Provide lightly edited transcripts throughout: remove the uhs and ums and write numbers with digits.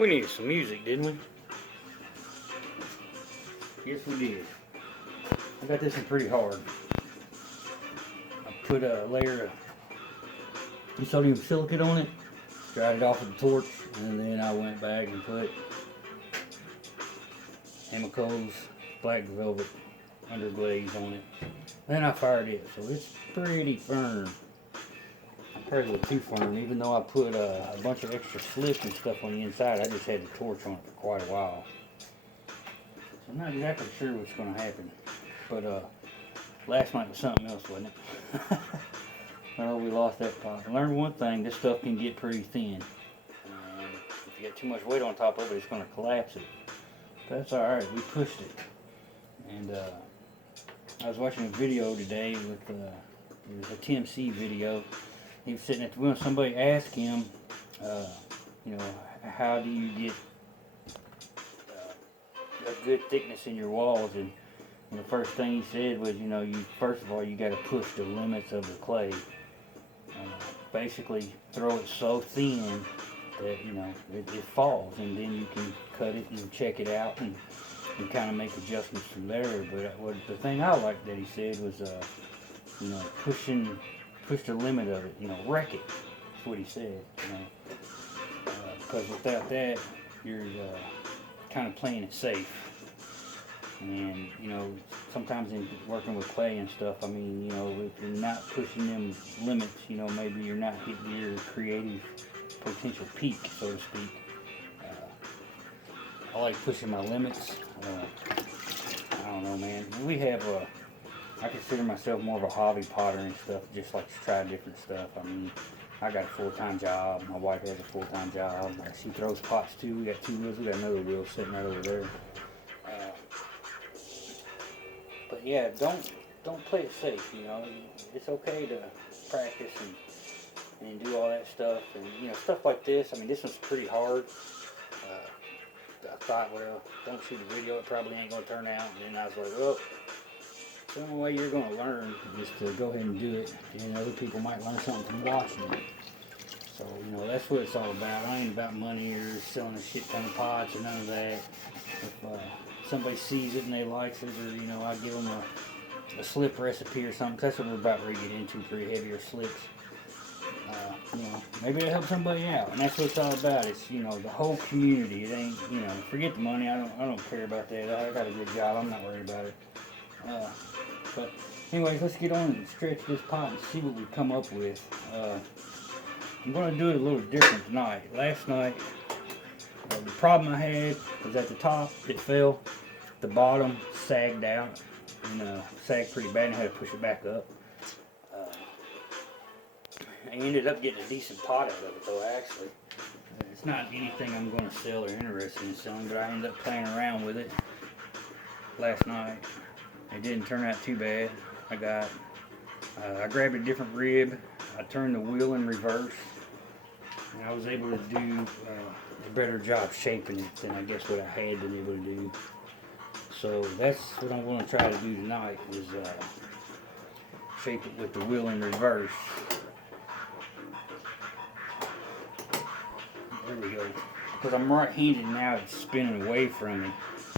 We needed some music, didn't we? Yes, we did. I got this one pretty hard. I put a layer of sodium silicate on it, dried it off with the torch, and then I went back and put Chemicals black velvet underglaze on it. Then I fired it, so it's pretty firm. Probably a little too firm, even though I put a bunch of extra slip and stuff on the inside. I just had the torch on it for quite a while. So I'm not exactly sure what's going to happen. But last night was something else, wasn't it? Oh, we lost that pot. I learned one thing, this stuff can get pretty thin. If you get too much weight on top of it, it's going to collapse it. But that's alright, we pushed it. And I was watching a video today with, it was a TMC video. He was sitting at the wheel, somebody asked him, you know, how do you get a good thickness in your walls? And the first thing he said was, you know, first of all, you got to push the limits of the clay. Basically, throw it so thin that, you know, it falls, and then you can cut it and check it out and kind of make adjustments from there. But the thing I liked that he said was, you know, push the limit of it, you know, wreck it. That's what he said, you know, because without that, you're kind of playing it safe. And, you know, sometimes in working with clay and stuff, I mean, you know, if you're not pushing them limits, you know, maybe you're not hitting your creative potential peak, so to speak. I like pushing my limits. I don't know, man. We have I consider myself more of a hobby potter and stuff, just like to try different stuff. I mean, I got a full-time job. My wife has a full-time job. She throws pots too. We got 2 wheels. We got another wheel sitting right over there. But yeah, don't play it safe. You know, it's okay to practice and do all that stuff, and you know, stuff like this. I mean, this one's pretty hard. I thought, well, don't shoot a video, it probably ain't gonna turn out. And then I was like, well, the only way you're gonna learn is to go ahead and do it, and other people might learn something from watching it. So, you know, that's what it's all about. I ain't about money or selling a shit ton of pots or none of that. If somebody sees it and they like it, or, you know, I give them a slip recipe or something. That's what we're about to get into, pretty heavier slips. You know, maybe it'll help somebody out, and that's what it's all about. It's, you know, the whole community. It ain't, you know, forget the money. I don't care about that. I got a good job. I'm not worried about it. But anyways, let's get on and stretch this pot and see what we come up with. I'm going to do it a little different tonight. Last night, the problem I had was at the top, it fell. The bottom sagged out, and sagged pretty bad, and I had to push it back up. I ended up getting a decent pot out of it, though, actually. It's not anything I'm going to sell or interested in selling, but I ended up playing around with it last night. It didn't turn out too bad. I grabbed a different rib. I turned the wheel in reverse, and I was able to do a better job shaping it than I guess what I had been able to do. So that's what I'm going to try to do tonight, is shape it with the wheel in reverse. There we go. Because I'm right-handed now, it's spinning away from me,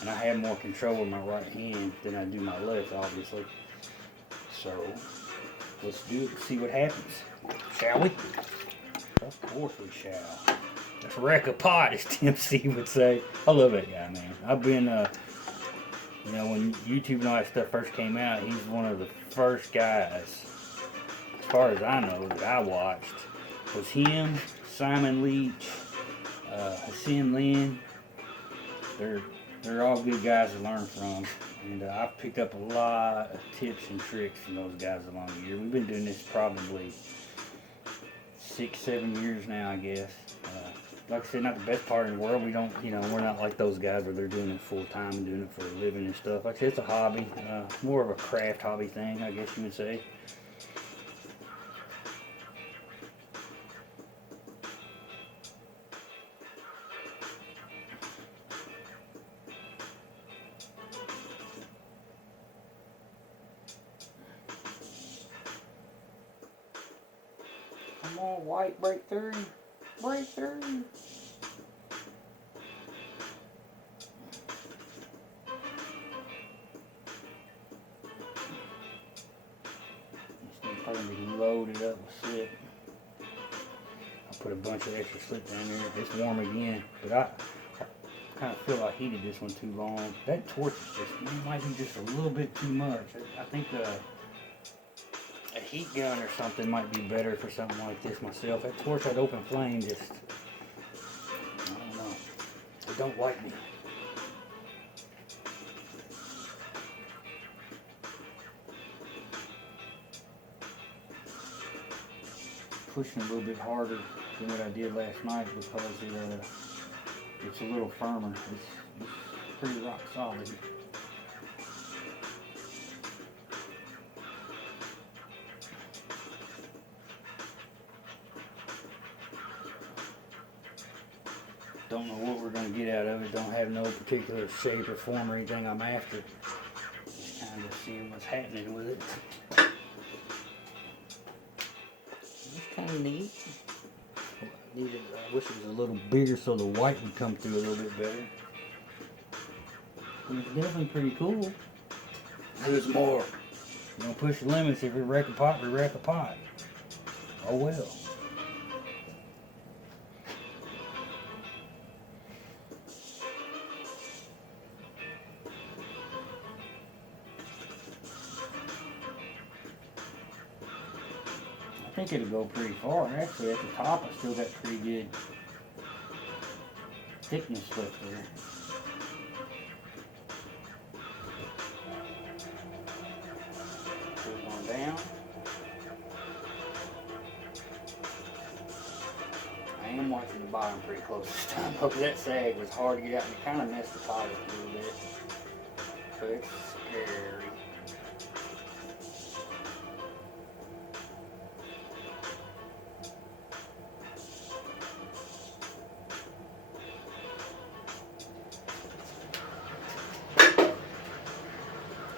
and I have more control with my right hand than I do my left, obviously. So let's do it and see what happens. Shall we? Of course we shall. Let's wreck a pot, as Tim C would say. I love that guy, man. I've been, you know, when YouTube and all that stuff first came out, he's one of the first guys, as far as I know, that I watched. Was him, Simon Leach, Hassan Lin. They're all good guys to learn from, and I've picked up a lot of tips and tricks from those guys along the year. We've been doing this probably 6-7 years now, I guess. Like I said, not the best part in the world. We don't, you know, we're not like those guys where they're doing it full time and doing it for a living and stuff. Like I said, it's a hobby, more of a craft hobby thing, I guess you would say. Come on, white, break through. Break through. put a bunch of extra slip down there. It's warm again, but I kind of feel I heated this one too long. That torch is just, might be just a little bit too much. I think a heat gun or something might be better for something like this myself. That torch at open flame just, I don't know. It don't like me. Pushing a little bit harder than what I did last night because it's a little firmer. It's pretty rock solid. Don't know what we're going to get out of it. Don't have no particular shape or form or anything I'm after. Just kind of seeing what's happening with it. It's kind of neat. I wish it was a little bigger so the white would come through a little bit better. It's definitely pretty cool. There's more. You don't push the limits. If we wreck a pot, we wreck a pot. Oh well. I think it'll go pretty far. Actually, at the top, I still got pretty good thickness left there. Put it on down. I am watching the bottom pretty close this time. Hope that sag was hard to get out and it kind of messed the pot up a little bit. So it's scary.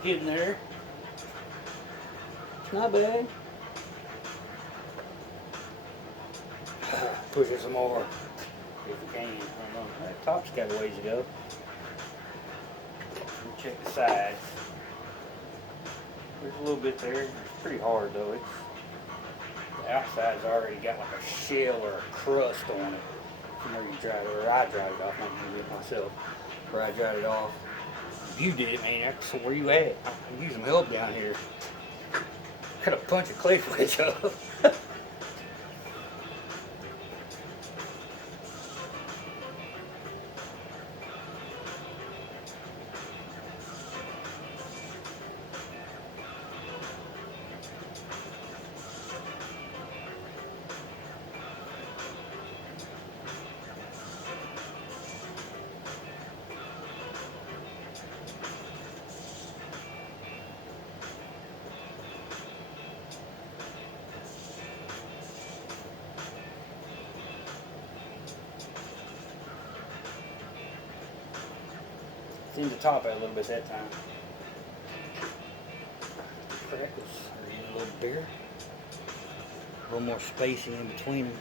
Getting there. It's not bad. Push it some more if you can. I don't know. That top's got a ways to go. Check the sides. There's a little bit there. It's pretty hard though. The outside's already got like a shell or a crust on it. You know, you dried it, or I dried it off. I'm gonna do it myself. Or I dried it off. If you did it, man, that's where you at. I can use some help down here. Got a punch of clay wedge up. Seemed to top out a little bit that time. Crackles are getting a little bigger. A little more spacing in between them.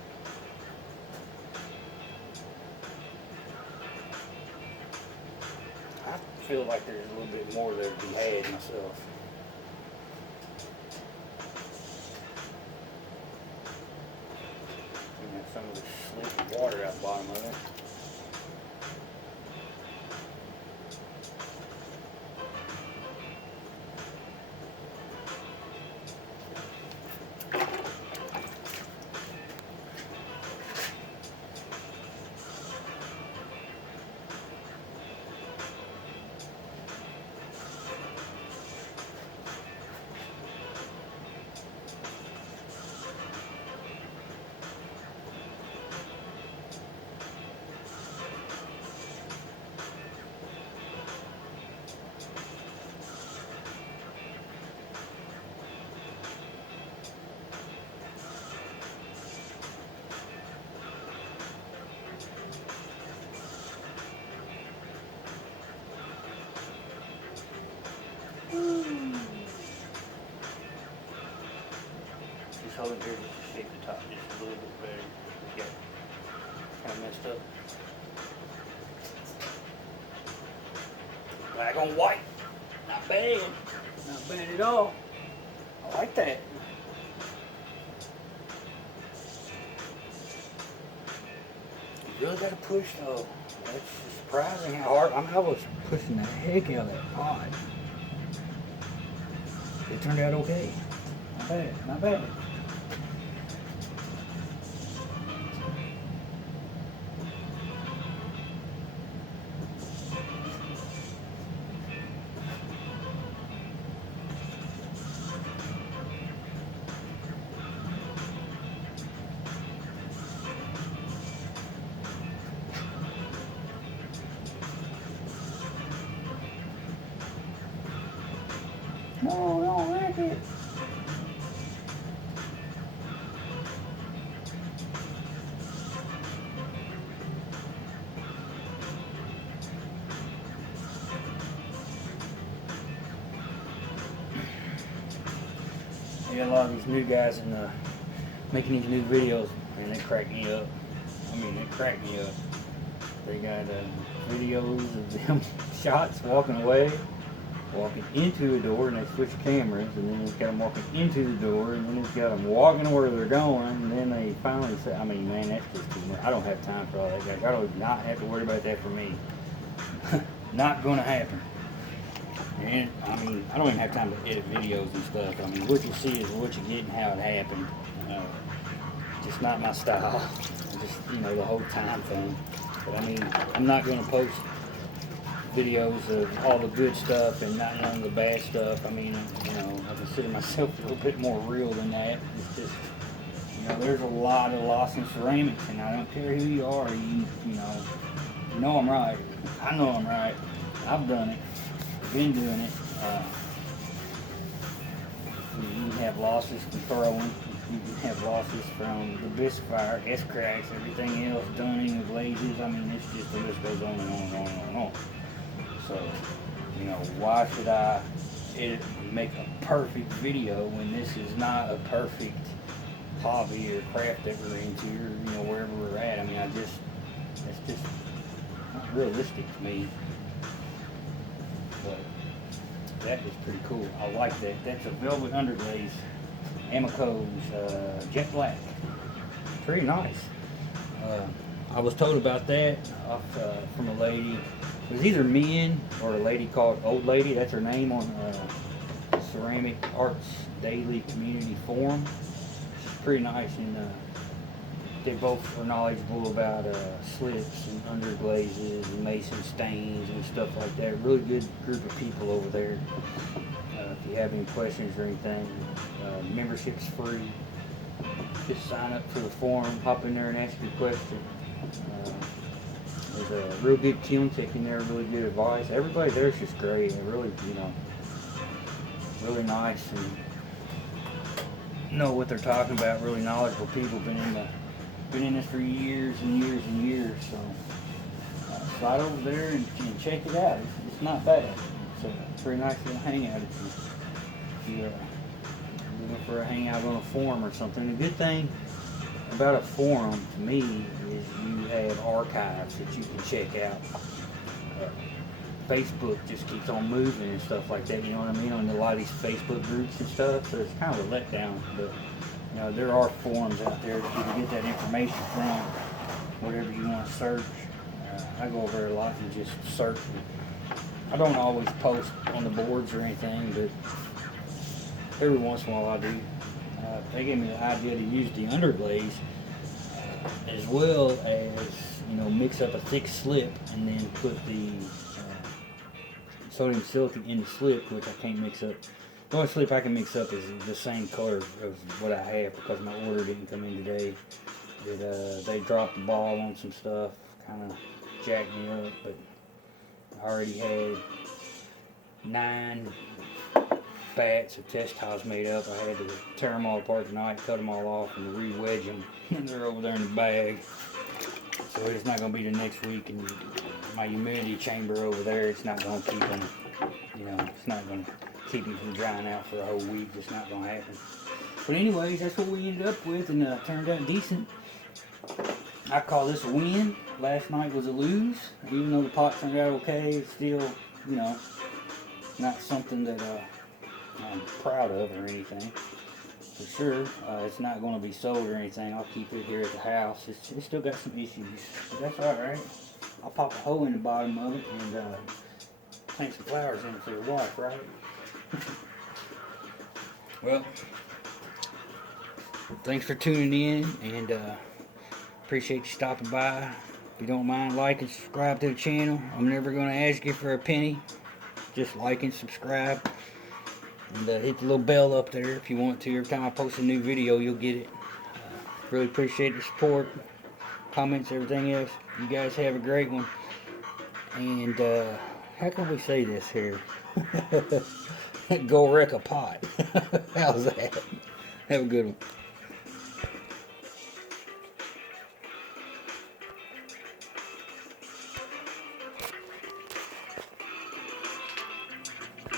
I feel like there's a little bit more there to be had myself. You know, some of the slick water out the bottom of it. Just hold it here just to shape the top just a little bit better. Yeah, kind of messed up. Black on white, not bad, not bad at all. I like that. really got to push though. It's surprising how hard. I mean, I was pushing the heck out of that pot. It turned out okay. Not bad, not bad. No, don't wreck it. Yeah, a lot of these new guys making these new videos, and they crack me up. I mean, they crack me up. They got videos of them shots walking away, walking into a door, and they switch cameras, and then it's got them walking into the door, and then it's got them walking where they're going, and then they finally say, I mean, man, that's just too much. I don't have time for all that, guys. I do not have to worry about that for me. Not going to happen. And, I mean, I don't even have time to edit videos and stuff. I mean, what you see is what you get and how it happened. Just not my style. Just, you know, the whole time thing. But, I mean, I'm not going to post videos of all the good stuff and not none of the bad stuff. I mean, you know, I consider myself a little bit more real than that. It's just, you know, there's a lot of loss in ceramics, and I don't care who you are. You know I'm right. I know I'm right. I've done it. Been doing it. You have losses from throwing. You can have losses from the bisque fire, S-cracks, everything else, dunning, glazes. I mean, it's just the list goes on and on and on and on. So, you know, why should I edit and make a perfect video when this is not a perfect hobby or craft that we're into, or, you know, wherever we're at? I mean, it's just not realistic to me. But that is pretty cool. I like that. That's a velvet underglaze, Amico's jet black. Pretty nice. I was told about that from a lady. It was either men or a lady called Old Lady. That's her name on Ceramic Arts Daily Community Forum. She's pretty nice, and they both are knowledgeable about slips and underglazes and mason stains and stuff like that. Really good group of people over there. If you have any questions or anything, membership's free. Just sign up for the forum, hop in there and ask your question. There's a real good kiln tech in there, really good advice. Everybody there's just great and really, you know, really nice and know what they're talking about. Really knowledgeable people, been in this for years and years and years. So slide over there and check it out. It's not bad. It's a pretty nice little hangout if you're looking for a hangout on a forum or something. The good thing about a forum to me is you have archives that you can check out. Facebook just keeps on moving and stuff like that, you know what I mean, on a lot of these Facebook groups and stuff, so it's kind of a letdown, but you know, there are forums out there that you can get that information from, whatever you want to search. I go over there a lot and just search. I don't always post on the boards or anything, but every once in a while I do. They gave me the idea to use the underglaze as well as, you know, mix up a thick slip and then put the sodium silicate in the slip, which I can't mix up. The only slip I can mix up is the same color of what I have because my order didn't come in today. They dropped the ball on some stuff, kind of jacked me up, but I already had 9 bats of test tiles made up. I had to tear them all apart tonight, cut them all off, and re-wedge them. They're over there in the bag. So it's not going to be the next week, and my humidity chamber over there, it's not going to keep them, you know, it's not going to keep them from drying out for a whole week. It's not going to happen. But anyways, that's what we ended up with, and turned out decent. I call this a win. Last night was a lose. Even though the pot turned out okay, it's still, you know, not something that I'm proud of or anything. for sure. It's not going to be sold or anything. I'll keep it here at the house. It's still got some issues, but that's alright. I'll pop a hole in the bottom of it and plant some flowers in it for your wife, right? Well, thanks for tuning in, and appreciate you stopping by. If you don't mind, like and subscribe to the channel. I'm never going to ask you for a penny. Just like and subscribe. And hit the little bell up there if you want to. Every time I post a new video, you'll get it. Really appreciate the support, comments, everything else. You guys have a great one. And how can we say this here? Go wreck a pot. How's that? Have a good one.